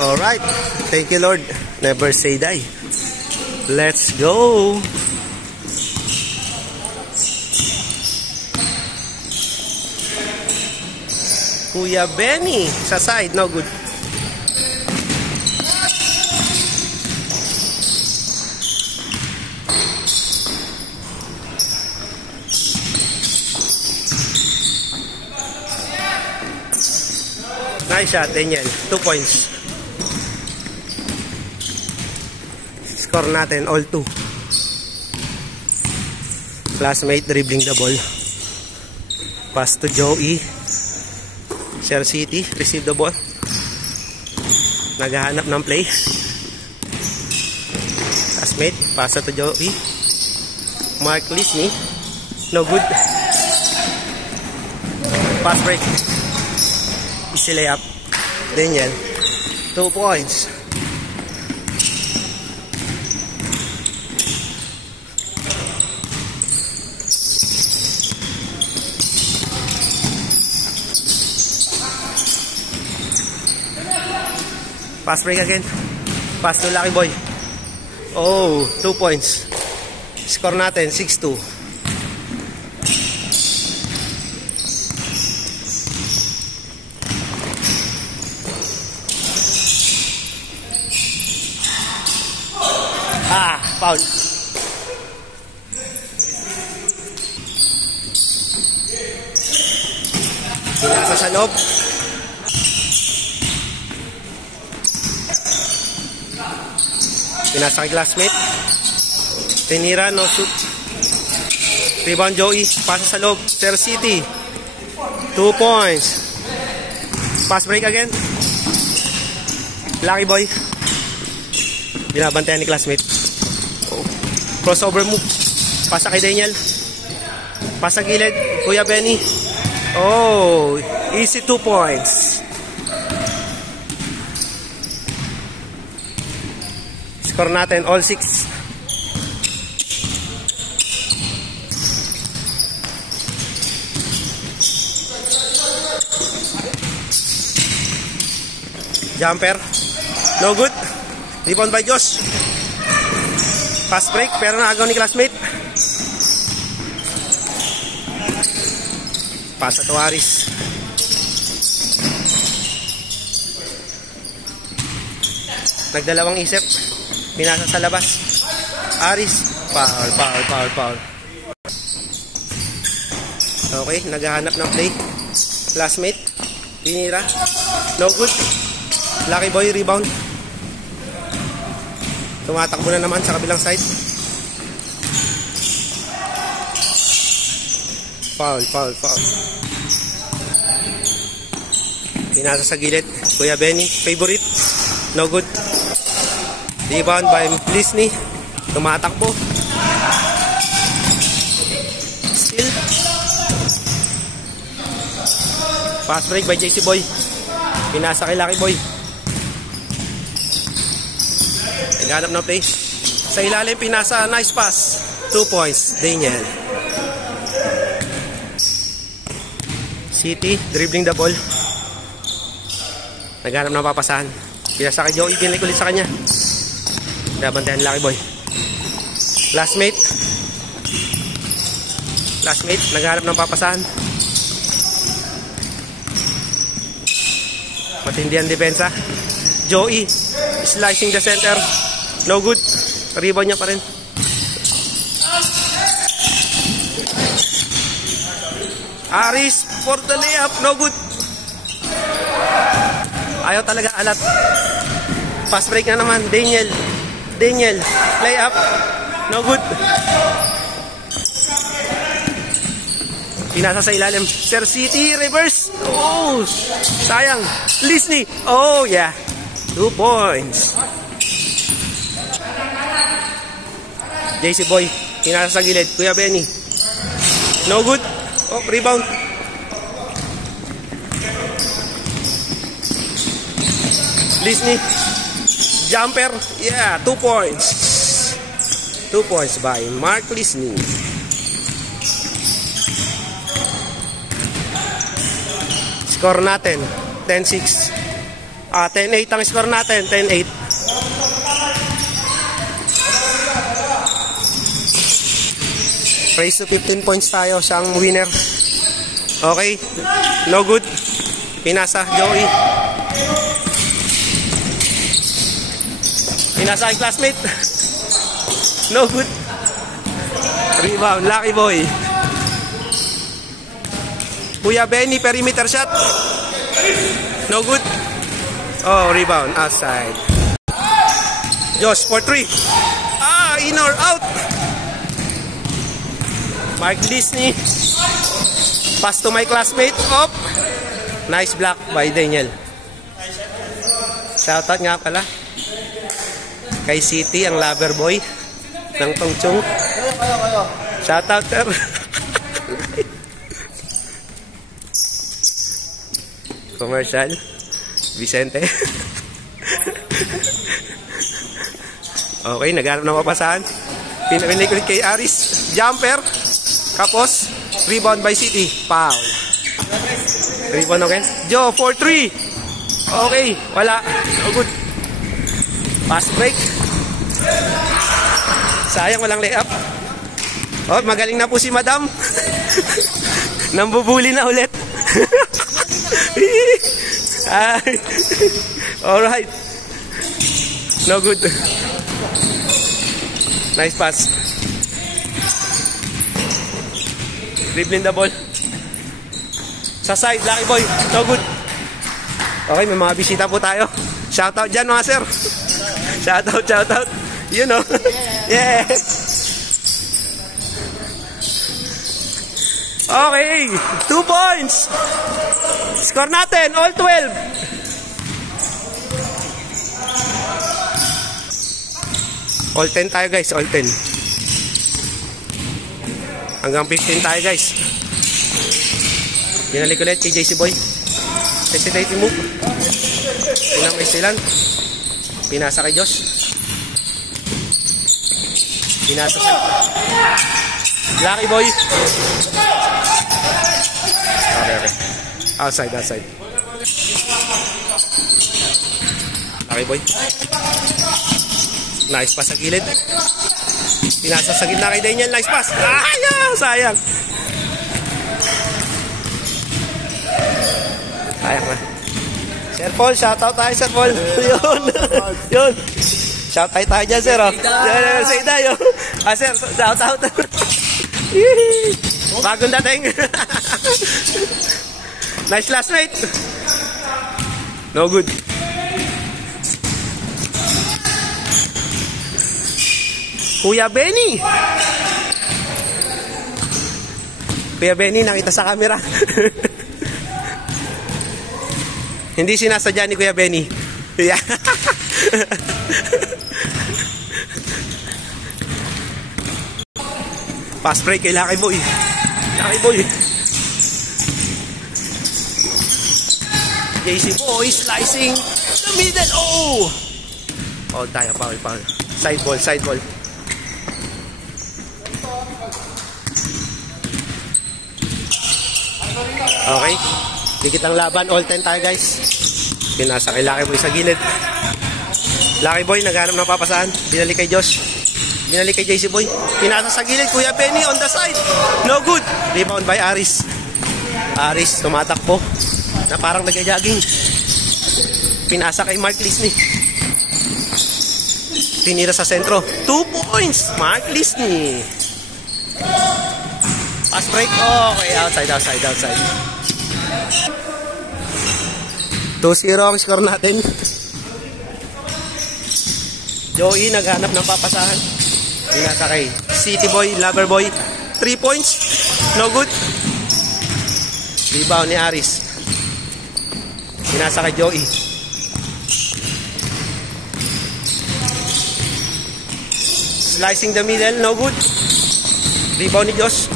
Alright. Thank you, Lord. Never say die. Let's go. Kuya Benny sa side, no good. Nice shot, Daniel. 2 points. Score natin all 2. Classmate dribbling the ball. Pass to Joey. Share City, receive the ball. Naghahanap ng play. Classmate, pass to Joey. Mark Lisney. No good. Pass break. Easy layup. Daniel. 2 points. Pass break again. Pass to Lucky Boy. Oh, 2 points. Score natin 6-2. Foul. Pinasa sa loob. Pinasa kay classmate. Tinira, no shoot. Rebound Joey. Pasa sa loob. Share City. 2 points. Pass break again. Lucky Boy. Binabantayan ni classmate. Crossover move. Pasa kay Daniel. Pasa gilid. Kuya Benny. Oh, easy 2 points. Score natin all 6. Jumper. No good. Rebound by Josh. Pass break, pero naagaw ni classmate. Pasa to Aris. Nagdalawang isip. Pinasa sa labas. Aris. Foul. Okay, naghahanap ng play. Classmate. Pinira. No good. Lucky Boy, rebound. Tumatakbo na naman sa kabilang side. Foul. Pinasa sa gilid. Kuya Benny, favorite. No good. Rebound by Lisney. Tumatakbo. Still. Pass break by JC Boy. Pinasa kay Lucky Boy. Naghanap ng play. Sa ilalim, pinasa. Nice pass. 2 points. Daniel. City, dribbling the ball. Naghanap ng papasahan. Pinasa kay Joey. Pinalik ulit sa kanya. Nabantayan Lucky Boy. Classmate. Naghanap ng papasahan. Matindi ang depensa. Joey. Slicing the center. No good. Rebound niya pa rin. Aris for the layup. No good. Ayaw talaga alat. Pass break na naman. Daniel. Layup. No good. Pinasa sa ilalim. Share City. Reverse. Oh. Sayang. Lisney. Oh yeah. 2 points. JC Boy, pinasa sa gilid. Kuya Benny. No good. Oh, rebound. Lisney. Jumper. Yeah, 2 points. 2 points by Mark Lisney. Score natin, 10-6. 10-8 ang score natin. 10-8. Raise to 15 points tayo. Siyang winner. Okay. No good. Pinasa, Joey. Pinasa ang classmate. No good. Rebound, Lucky Boy. Kuya Benny, perimeter shot. No good. Oh, rebound, outside. Josh for 3. In or out. Mark Disney. Pass to my classmate. Up. Nice block by Daniel. Shoutout nga pala kay City, ang lover boy ng Tongchong. Shoutout, sir. Commercial. Vicente. Okay, naghanap ng mapasahan. Pinaminig ulit kay Aris. Jumper. Kapos. Rebound by City. Foul. Rebound again. Joe, 4-3. Okay, wala. No good. Pass break. Sayang, walang layup. Oh, magaling na po si Madam. Nambubuli na ulit. Alright. No good. Nice pass. Dribbling the ball. Sa side, Lucky Boy. No good. Okay, may mga bisita po tayo. Shoutout dyan mga sir. Shoutout. You know. Yeah. Okay. 2 points. Score natin. All 12. All 10 tayo guys. All 10. Hanggang 15 tayo guys. Binalik ulit kay JC Boy. Hesitating move. Pinang may silan. Pinasa kay Josh. Pinasa sa Lucky Boy. Okay. Outside. Lucky Boy. Nice pass sa gilid. Pinasa sa gitna kay Daniel. Nice pass. Sayang. Sayang na. Sir Paul, shoutout tayo Sir Paul. Yun. Shoutout tayo dyan sir. Say tayo. Sir, shoutout. Bagong dating. Nice last night. No good. Kuya Benny. Kuya Benny, nakita sa camera. Hindi sinasadya ni Kuya Benny. Yeah. Pass break kay Lucky Boy. Lucky Boy. JC Boy slicing the middle. Oh! Oh, tayo. Foul. Side ball. Okay. Dikit ang laban. All 10 tayo guys. Pinasa kay Lucky Boy sa gilid. Lucky Boy naghanap ng papasahan. Binalik kay Josh. Binalik kay JC Boy. Pinasa sa gilid. Kuya Benny on the side. No good. Rebound by Aris. Aris tumatakbo. Na parang nag-jogging. Pinasa kay Mark Lisney. Tinira sa sentro. 2 points. Mark Lisney. Pass break. Okay. Outside. 2-0 ang score natin. Joey naghanap ng papasahan. Pinasa kay City Boy, Lover Boy. 3 points. No good. Rebound ni Aris. Pinasa kay Joey. Slicing the middle. No good. Rebound ni Josh.